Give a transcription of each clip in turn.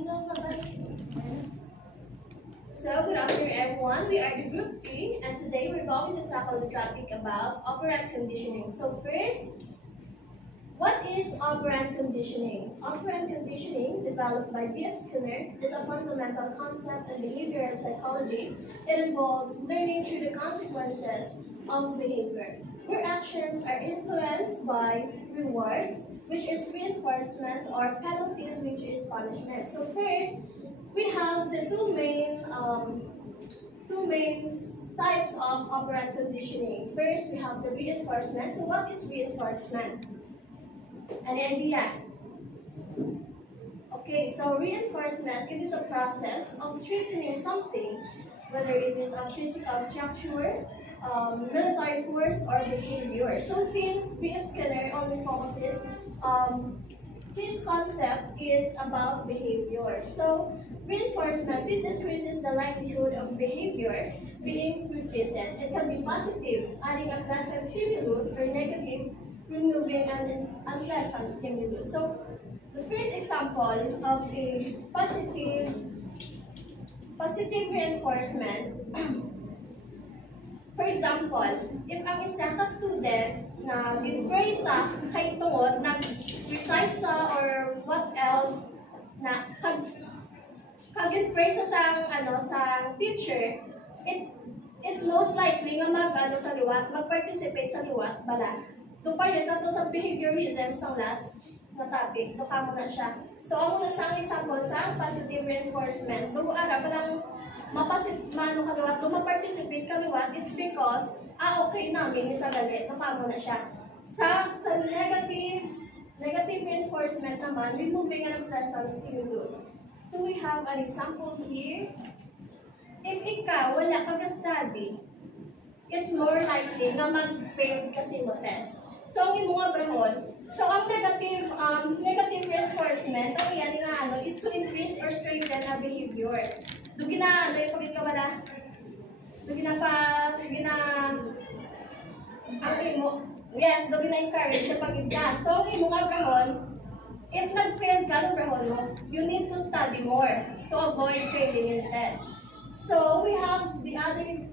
So, good afternoon everyone. We are the Group 3 and today we're going to tackle the topic about operant conditioning. So first, what is operant conditioning? Operant conditioning, developed by B.F. Skinner, is a fundamental concept in behavioral psychology. It involves learning through the consequences of behavior, where actions are influenced by rewards, which is reinforcement, or penalties, which is punishment. So first, we have the two main types of operant conditioning. First, we have the reinforcement. So what is reinforcement? Any idea? Okay, so reinforcement, it is a process of strengthening something, whether it is a physical structure, military force, or behavior. So since B.F. Skinner only focuses, his concept is about behavior. So reinforcement, this increases the likelihood of behavior being repeated. It can be positive, adding a pleasant stimulus, or negative, removing an unpleasant stimulus. So the first example of a positive reinforcement, for example, if ang isa ka student na gin-pray sa kay tungod, nag-recite sa or what else na kag-pray sa sang teacher, it's most likely nga mag-participate sa liwat bala. Dupares na to sa behaviorism sa last na topic, to kamo na siya. So ako na sa example sa positive reinforcement, do ara parang kaliwat, mag-participate kaliwat, it's because okay namin isa gali, to kamo na siya. Sa negative reinforcement naman, removing an unpleasant stimulus. So we have an example here. If ikaw wala ka study, it's more likely na mag-fail kasi mo test. So ang imong abrahon, so ang negative reinforcement, ang yan nga is to increase or strengthen a behavior. Do ipagit ka wala? Yes, do gina-encourage sa pagit ka. So ang imong abrahon, if nag-fail ka, you need to study more to avoid failing in test. So we have the other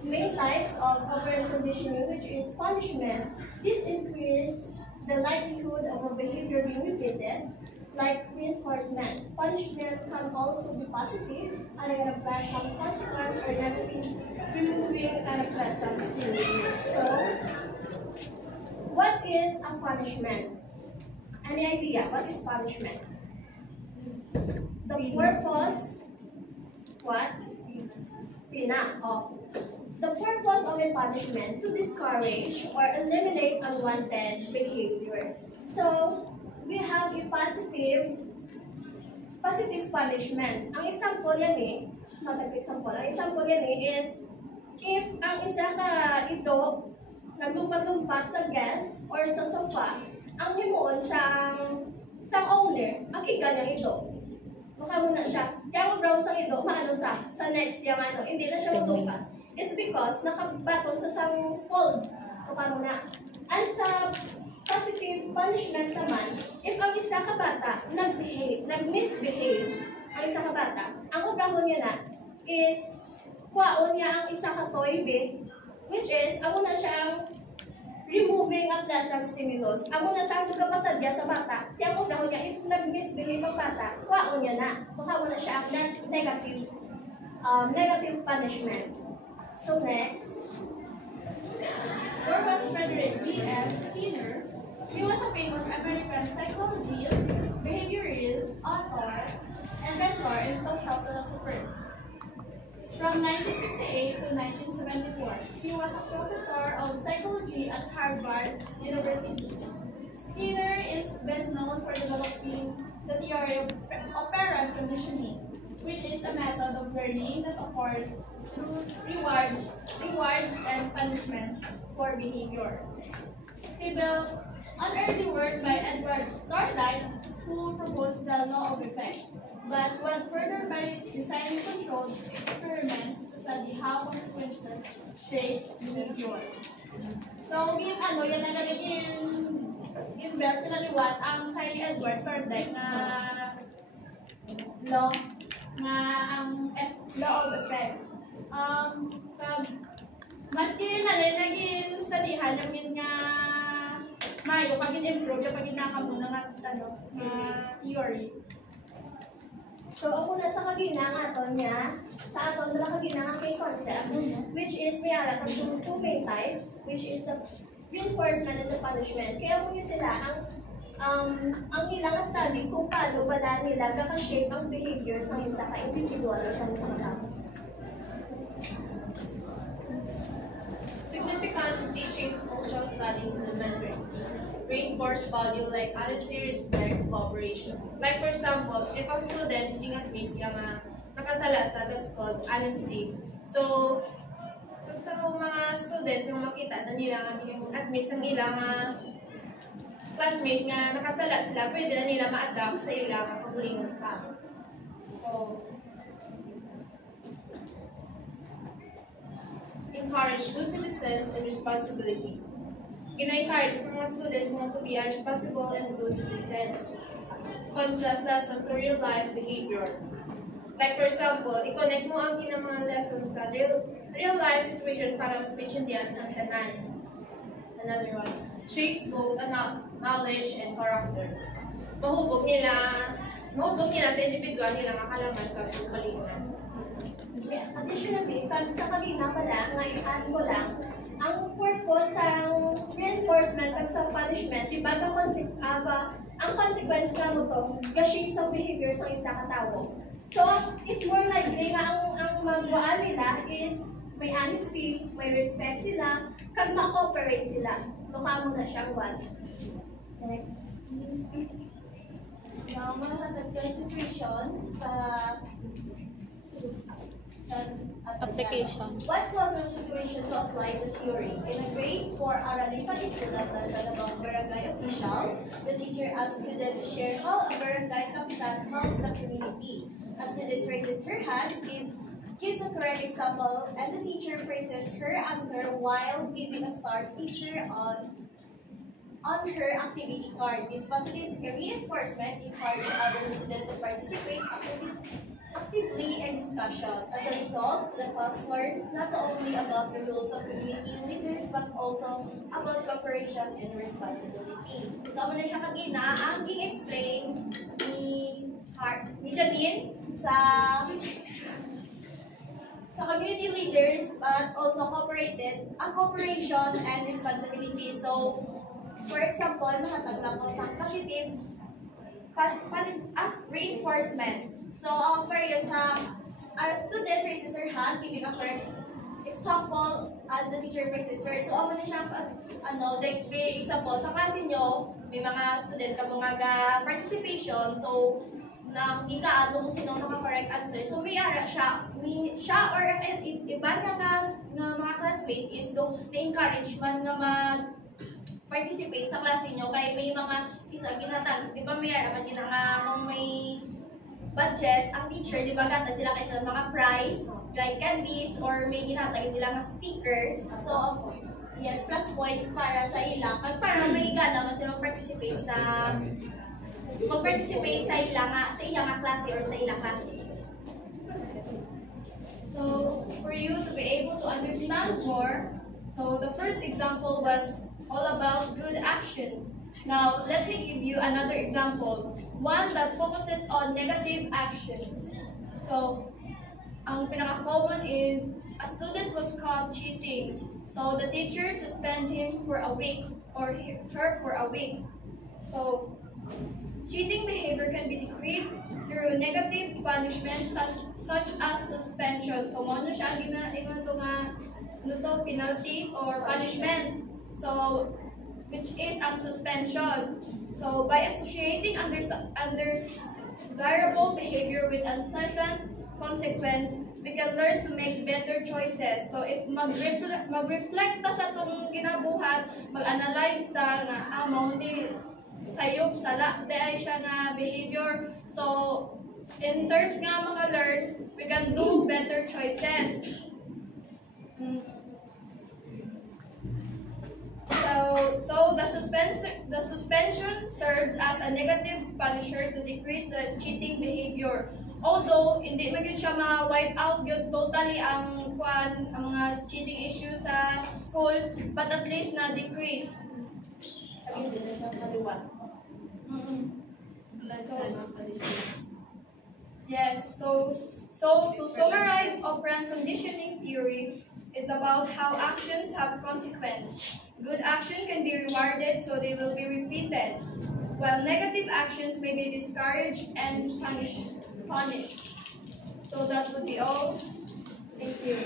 main types of operant conditioning, which is punishment. This increases the likelihood of a behavior being repeated, like reinforcement. Punishment can also be positive, adding an unpleasant consequence, or negative, removing an unpleasant stimulus. So, what is a punishment? Any idea? What is punishment? The purpose, what? The purpose of a punishment to discourage or eliminate unwanted behavior. So, we have a positive punishment. Ang example yan is if ang isa ka ito naglumpat-lumpat sa gas or sa sofa, ang himuon sang owner, akiga niya ito. Mukha mo na siya. Kaya mo brown sang ito, sa next yung hindi na siya lumpat. It's because nakabaton sa sang scold. Mukha mo na. And sa positive punishment naman, if ang isa ka bata nag-misbehave, ang isa ka bata, ang obrahon niya na is kwaon niya ang isa ka toy bit, which is, amo na siyang removing a pleasant stimulus. Amo na sa tugapasadya sa bata, tiyang obrahon niya, if nag-misbehave ang bata, kwaon niya na. Mukha mo na siya ang negative punishment. So next, There was Frederick G.F. Skinner. He was a famous American psychologist, behaviorist, author, inventor, and social philosopher. From 1958 to 1974, he was a professor of psychology at Harvard University. Skinner is best known for developing the theory of operant conditioning, which is a method of learning that occurs through rewards and punishments for behavior. He built an early work by Edward Thorndike, who proposed the law of effect, but went further by designing controlled experiments to study how consequences shape behavior. So, yan na ganyan yung belt na liwat ang kay Edward Thorndike na law nga ang law of effect. Maski naging studyhan namin nga mayo kagin improve yung pagin nakamuna nga theory. So ako na sa kagina nga aton niya, sa aton dala kagina nga kay concept, which is may arat ang two main types, which is the reinforcement and the punishment. Kaya mo sila ang ilang study kung paano ba nila kaka-shape ang behavior sa isa ka individual or sa isang tao. Significance of teaching social studies in elementary. Reinforce value like honesty, respect, cooperation. Like for example, if a student ding admit yung nakasala sa, that's called honesty. So sa mga students yung makita na nila yung admit sa ilang classmate nga nakasala sila, pwede na nila ma-adapt sa ilang paglingon pa. So encourage good citizens and responsibility. Gina-encourage ng mga student mo to be responsible and good citizens. Concept lesson to real life behavior. Like for example, i-connect mo ang mga lessons sa real life situation para mas maintindihan sa tanan. Another one. Shapes both knowledge and character. Mahubog nila sa individual nila makalaman sa kalingan. Additionally, sa kagina pala, nga i-add ko lang, ang purpose sa reinforcement at sa punishment, diba ang consequence nga mo to, ga-shape sa behavior sa isa katao. So, it's more likely nga ang magwaan nila is may honesty, may respect sila, kag ma-cooperate sila. Mukha mo na siyang one. Next, please. Now, mga situation sa application. What was our situation to apply the theory? In a grade 4 Aralin Panikulan lesson about barangay official, the teacher asked students to share how a barangay kapitan helps the community. A student raises her hand, gives a correct example, and the teacher praises her answer while giving a star sticker on her activity card. This positive reinforcement encourages other students to participate actively in discussion. As a result, the class learns not only about the rules of community leaders but also about cooperation and responsibility. So, muna siya kagina, ang explain ni Janine sa community leaders but also cooperation and responsibility. So, for example, nakatagla ko sa positive reinforcement. So, a student raises her hand, giving a correct example, and the teacher praises her. So, ako na siyang, like, example, sa klase nyo, may mga student ka mga participation, so, ika kung sino naka-correct answer. So, may siya or iba nga mga classmate is na-encourage man nga mag-participate sa klase nyo, kaya may mga isa ginatag, di ba may araman kung may budget, ang teacher, di ba gata sila kaysa mga prize, like candies, or may ginatag sila mga stickers. So, yes, plus points para sa ilang. Para may gana mas sila mag-participate sa ilang klase or sa ilang klase. So, for you to be able to understand more, so the first example was all about good actions. Now, let me give you another example, one that focuses on negative actions. So, ang pinaka-common is a student was caught cheating. So, the teacher suspended him for a week or her for a week. So, cheating behavior can be decreased through negative punishment such as suspension. So, mo siya penalties or punishment. So, which is ang suspension. So, by associating undesirable behavior with unpleasant consequence, we can learn to make better choices. So, if mag-reflect ta sa itong ginabuhat, mag-analyze ta na mauni sayop sala dahil siya na behavior. So, in terms nga maka-learn, we can do better choices. So the suspension serves as a negative punisher to decrease the cheating behavior, Although hindi man gyud siya ma-wipe out gyud totally ang mga cheating issues sa school, but at least na decrease. Sabi din na maliwat. Yes, so to summarize, operant conditioning theory is about how actions have consequence. Good action can be rewarded, so they will be repeated, while negative actions may be discouraged and punished. So that would be all. Thank you.